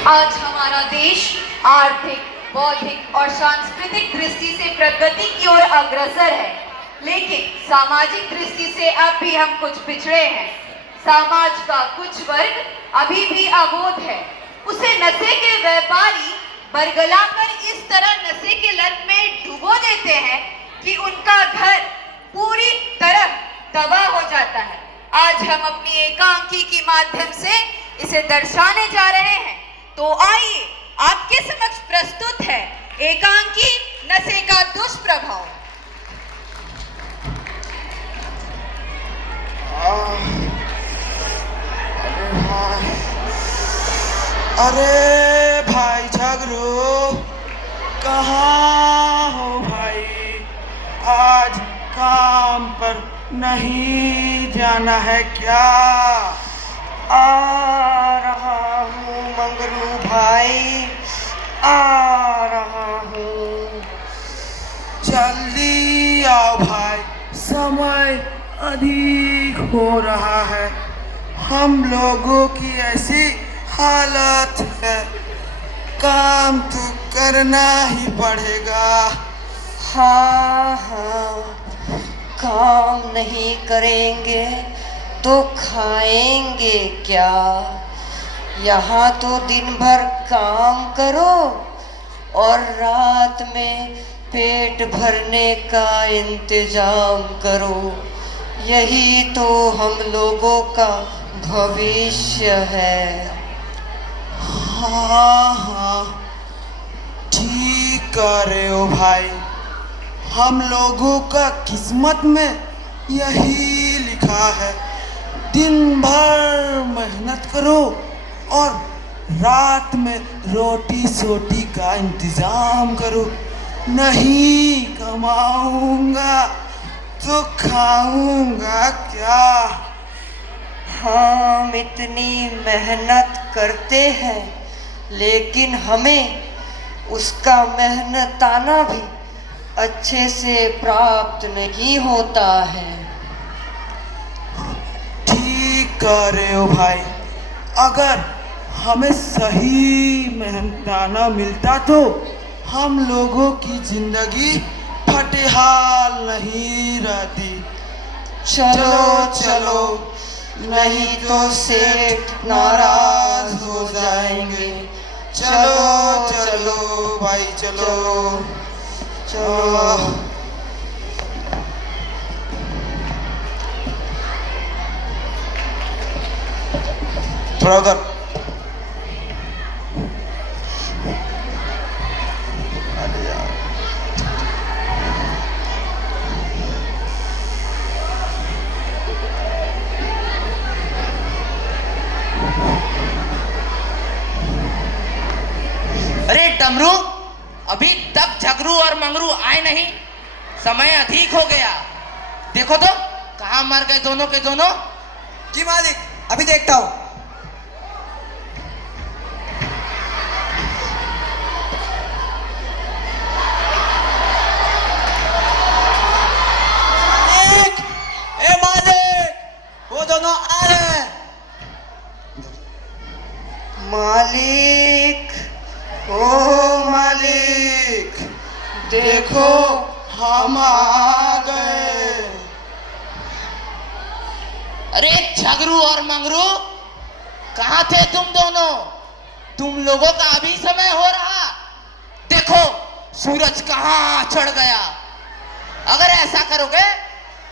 आज हमारा देश आर्थिक, बौद्धिक और सांस्कृतिक दृष्टि से प्रगति की ओर अग्रसर है, लेकिन सामाजिक दृष्टि से अब भी हम कुछ पिछड़े हैं। समाज का कुछ वर्ग अभी भी अबोध है। उसे नशे के व्यापारी बरगलाकर इस तरह नशे के लत में डुबो देते हैं कि उनका घर पूरी तरह तबाह हो जाता है। आज हम अपनी एकांकी के माध्यम से इसे दर्शाने जा रहे हैं। तो आइए आपके समक्ष प्रस्तुत है एकांकी नशे का दुष्प्रभाव। अरे भाई झगड़ू, कहाँ हो भाई? आज काम पर नहीं जाना है क्या? आ रहा हूँ मंगरू भाई, आ रहा हूँ। जल्दी आओ भाई, समय अधिक हो रहा है। हम लोगों की ऐसी हालत है, काम तो करना ही पड़ेगा। हाँ हाँ, काम नहीं करेंगे तो खाएंगे क्या? यहाँ तो दिन भर काम करो और रात में पेट भरने का इंतजाम करो। यही तो हम लोगों का भविष्य है। हाँ हाँ, ठीक कह रहे हो भाई। हम लोगों का किस्मत में यही लिखा है, दिन भर मेहनत करो और रात में रोटी सोटी का इंतजाम करो। नहीं कमाऊंगा तो खाऊंगा क्या? हम इतनी मेहनत करते हैं, लेकिन हमें उसका मेहनताना भी अच्छे से प्राप्त नहीं होता है। ठीक कह रहे हो भाई। अगर हमें सही मेहनताना मिलता तो हम लोगों की जिंदगी फटेहाल नहीं रहती। चलो चलो, नहीं तो सेठ नाराज हो जाएंगे। चलो चलो भाई, चलो चलो। थोड़ा उधर। अरे यार, अरे डमरू, अभी तक झगरू और मंगरू आए नहीं। समय अधिक हो गया। देखो तो कहाँ मर गए दोनों के दोनों। जी मालिक, अभी देखता हूँ। मालिक, ए मालिक, वो दोनों आ रहे हैं। मालिक, ओ मालिक, देखो हम आ गए। अरे झगरू और मंगरू, कहाँ थे तुम दोनों? तुम लोगों का अभी समय हो रहा। देखो सूरज कहाँ चढ़ गया। अगर ऐसा करोगे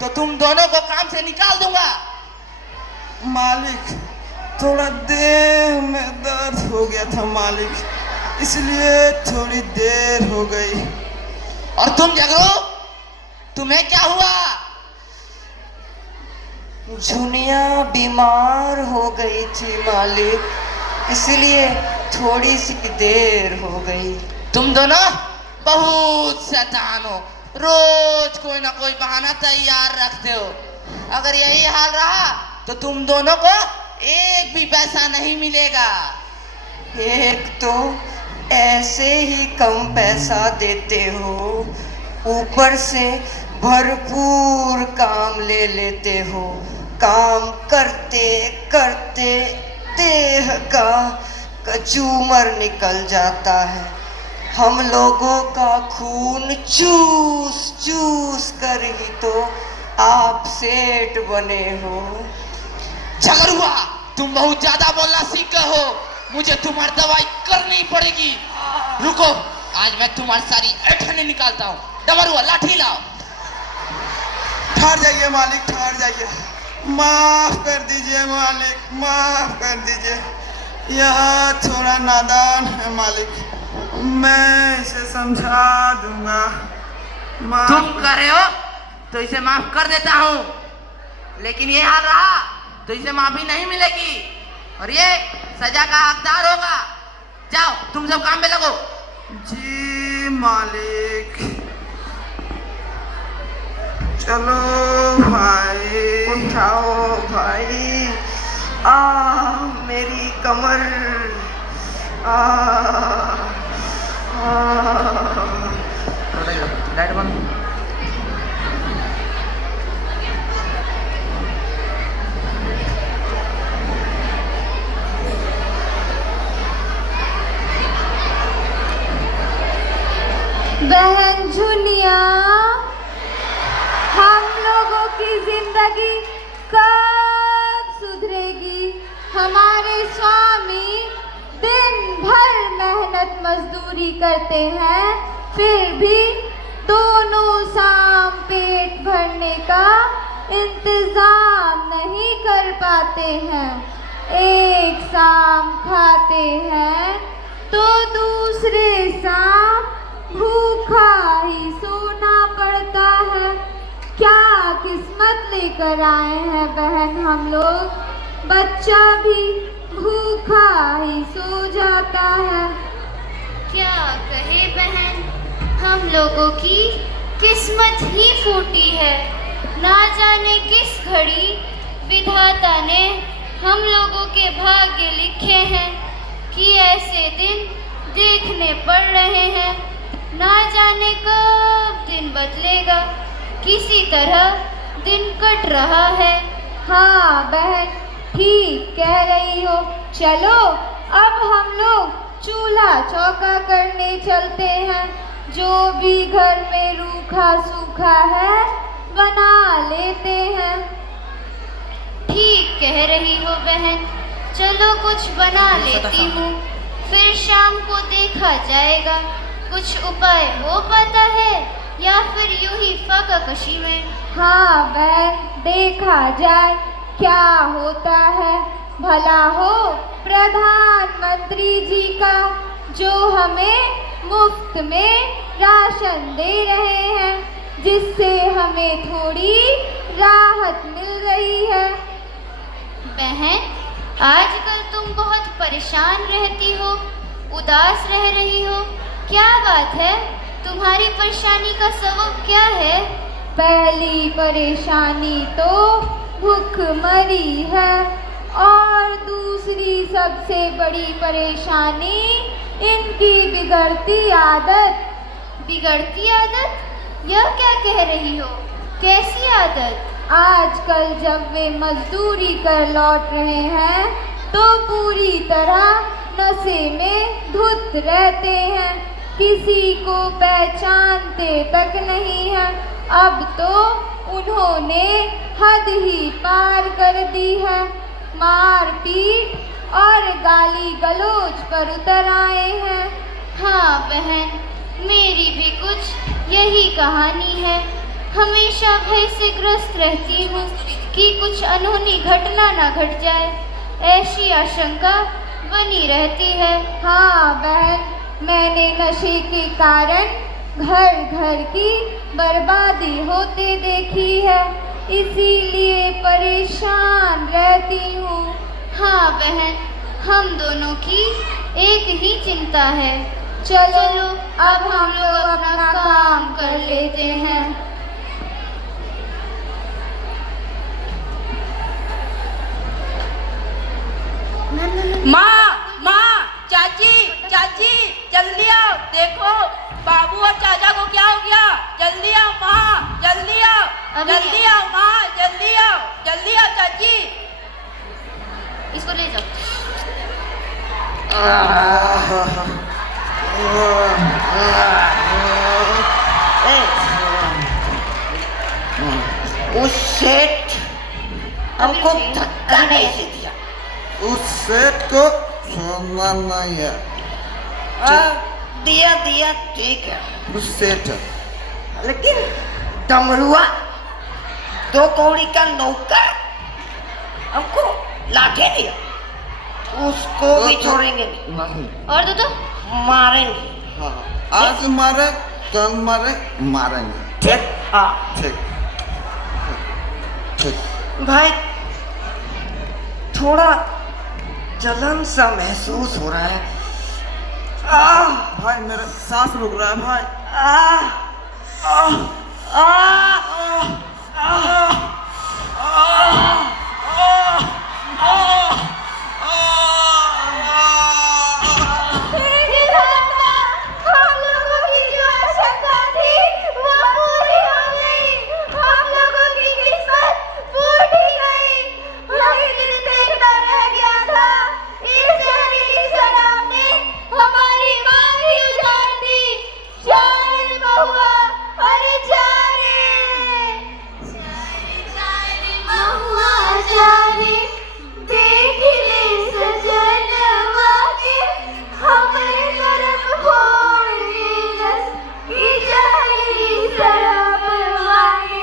तो तुम दोनों को काम से निकाल दूंगा। मालिक, थोड़ा देह में दर्द हो गया था मालिक, इसलिए थोड़ी देर हो गई। और तुम झगरू, तुम्हें क्या हुआ? झुनिया बीमार हो गई थी मालिक, इसलिए थोड़ी सी देर हो गई। तुम दोनों बहुत शैतान हो। रोज कोई ना कोई बहाना तैयार रखते हो। अगर यही हाल रहा तो तुम दोनों को एक भी पैसा नहीं मिलेगा। एक तो ऐसे ही कम पैसा देते हो, ऊपर से भरपूर काम ले लेते हो। काम करते करते देह का कचूमर निकल जाता है। हम लोगों का खून चूस चूस कर ही तो आप सेठ बने हो। झगड़ुआ, तुम बहुत ज्यादा बोलना सीख गए हो। मुझे तुम्हारी दवाई करनी पड़ेगी। रुको, आज मैं तुम्हारी सारी ऐठने निकालता हूँ। डमरुआ, लाठी लाओ। ठहर जाइए मालिक, ठहर जाइए। माफ कर दीजिए मालिक, माफ कर दीजिए। यह थोड़ा नादान है मालिक, मैं इसे समझा दूंगा। तुम कर रहे हो तो इसे माफ कर देता हूँ, लेकिन ये हाल रहा तो इसे माफी नहीं मिलेगी और ये सजा का हकदार होगा। जाओ, तुम सब काम में लगो। जी मालिक। चलो भाई, उठाओ भाई। मेरी कमर। लाइट बंद। बहन झुनिया, हम लोगों की जिंदगी कब सुधरेगी? हमारे स्वामी दिन भर मेहनत मजदूरी करते हैं, फिर भी दोनों शाम पेट भरने का इंतजाम नहीं कर पाते हैं। एक शाम खाते हैं तो दूसरे शाम भूखा ही सोना पड़ता है। क्या किस्मत लेकर आए हैं बहन हम लोग, बच्चा भी भूखा ही सो जाता है। क्या कहे बहन, हम लोगों की किस्मत ही फूटी है। ना जाने किस घड़ी विधाता ने हम लोगों के भाग्य लिखे हैं कि ऐसे दिन देखने पड़ रहे हैं। ना जाने कब दिन बदलेगा, किसी तरह दिन कट रहा है। हाँ बहन, ठीक कह रही हो। चलो अब हम लोग चूल्हा चौका करने चलते हैं। जो भी घर में रूखा सूखा है बना लेते हैं। ठीक कह रही हो बहन, चलो कुछ बना लेती हूँ, फिर शाम को देखा जाएगा। कुछ उपाय हो पाता है या फिर यूं ही फाका कशी में। हाँ बहन, देखा जाए क्या होता है। भला हो प्रधानमंत्री जी का, जो हमें मुफ्त में राशन दे रहे हैं, जिससे हमें थोड़ी राहत मिल रही है। बहन, आजकल तुम बहुत परेशान रहती हो, उदास रह रही हो। क्या बात है? तुम्हारी परेशानी का सबब क्या है? पहली परेशानी तो भूखमरी है और दूसरी सबसे बड़ी परेशानी इनकी बिगड़ती आदत। बिगड़ती आदत? यह क्या कह रही हो? कैसी आदत? आजकल जब वे मजदूरी कर लौट रहे हैं तो पूरी तरह नशे में धुत रहते हैं, किसी को पहचानते तक नहीं है। अब तो उन्होंने हद ही पार कर दी है, मारपीट और गाली गलौज पर उतर आए हैं। हाँ बहन, मेरी भी कुछ यही कहानी है। हमेशा भय से ग्रस्त रहती हूँ कि कुछ अनहोनी घटना ना घट जाए, ऐसी आशंका बनी रहती है। हाँ बहन, मैंने नशे के कारण घर घर की बर्बादी होते देखी है, इसीलिए परेशान रहती हूँ। हाँ बहन, हम दोनों की एक ही चिंता है। चलो अब हम लोग अपना काम कर लेते हैं। माँ, चाची, चाची, जल्दी आओ। देखो बाबू और चाचा को क्या हो गया। जल्दी आओ माँ, जल्दी आओ, जल्दी आओ माँ, जल्दी आओ, जल्दी आओ चाची। इसको ले जाओ। उस सेठ हमको धक्का कैसे दिया? उस सेठ को छोड़ना नहीं है। दिया दिया ठीक है, उस सेठ लेकिन डमरुआ 2 कौड़ी का नौकर हमको लाके दिया, उसको भी छोड़ेंगे नहीं। और दो तो मारेंगे। हाँ, आज मारे कल मारे मारेंगे। ठीक? हाँ ठीक ठीक। भाई थोड़ा जलन सा महसूस हो रहा है। भाई मेरा सांस रुक रहा है भाई। हम लोगों की जो आशंका थी वो पूरी हो गई। हम लोगों की किस्मत फूट ही गई। वही दिन देखना रह गया था, इस जहरीली शराब ने हमारी माँ ही उजाड़ दी। जाने महुआ, अरे जाने महुआ जाने, देख ले सजनवा के हमारे करम फोड़ के रस की जहरीली शराब वाले।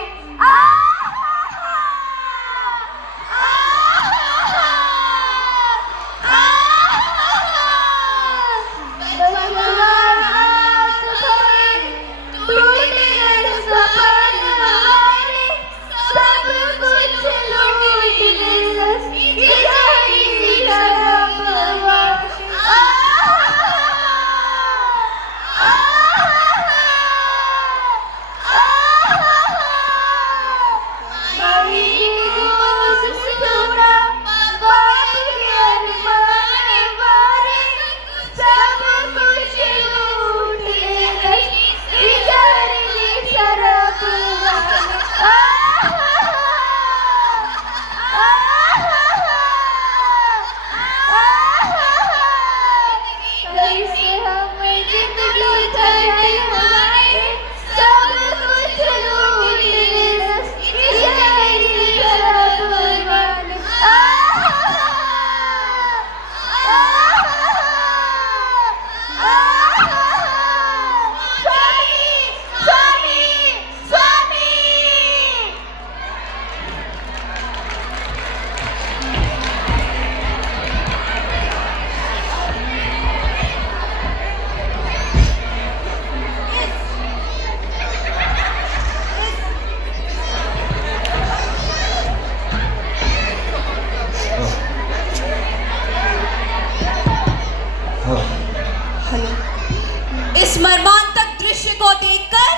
इस मर्मांतक दृश्य को देखकर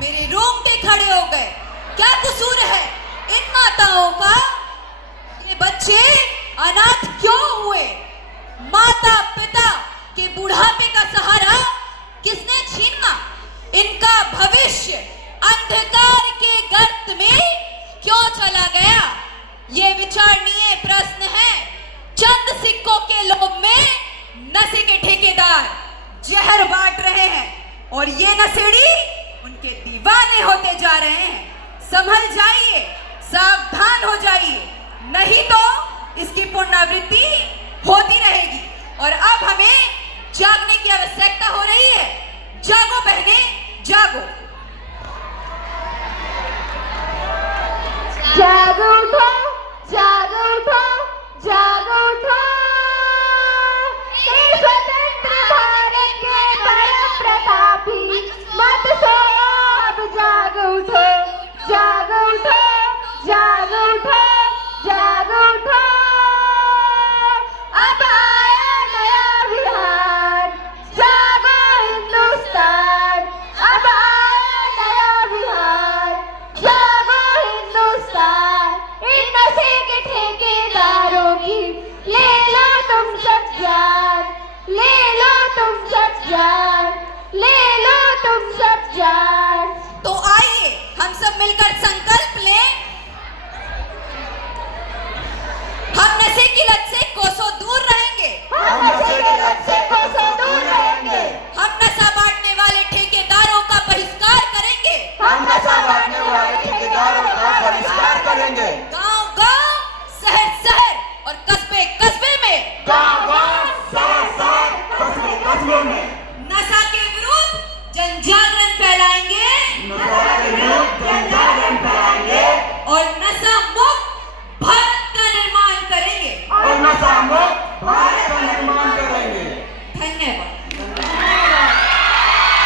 मेरे रोंगटे खड़े हो गए। क्या कसूर है इन माताओं का? ये बच्चे अनाथ क्यों हुए? माता पिता के बुढ़ापे का सहारा किसने छीना? इनका भविष्य अंधकार के गर्त में क्यों चला गया? ये विचारणीय प्रश्न है। चंद सिक्कों के लोभ में नशे के ठेकेदार जहर बांट रहे हैं और ये नशेड़ी उनके दीवाने होते जा रहे हैं। संभल जाइए, सावधान हो जाइए, नहीं तो इसकी पुनरावृत्ति होती रहेगी। और अब हमें जागने की आवश्यकता हो रही है। जागो बहने, जागो। जागो उठो, जागो उठो, जागो उठो। हे स्वतंत्र भारत के परम प्रतापी, मत सो अब जागो उठो, जागो उठो, जागो उठो, जागो उठो। अब आया नया बिहार, जागो हिंदुस्तान। अब आया नया बिहार, जागो हिंदुस्तान। इन नशे के ठेकेदारों की ले लो तुम सब जान, ले लो तुम सब जान, ले लो तुम सब जान। तो आइए हम सब मिलकर संकल्प लें। हम नशे की लत से कोसों दूर रहेंगे। हम नशे के लत से कोसों दूर रहेंगे। हम नशा बांटने वाले ठेकेदारों का बहिष्कार करेंगे। हम नशा बांटने वाले ठेकेदारों का बहिष्कार करेंगे। गांव-गांव, शहर-शहर और कस्बे-कस्बे में, गांव-गांव, शहर-शहर, कस्बे-कस्बे में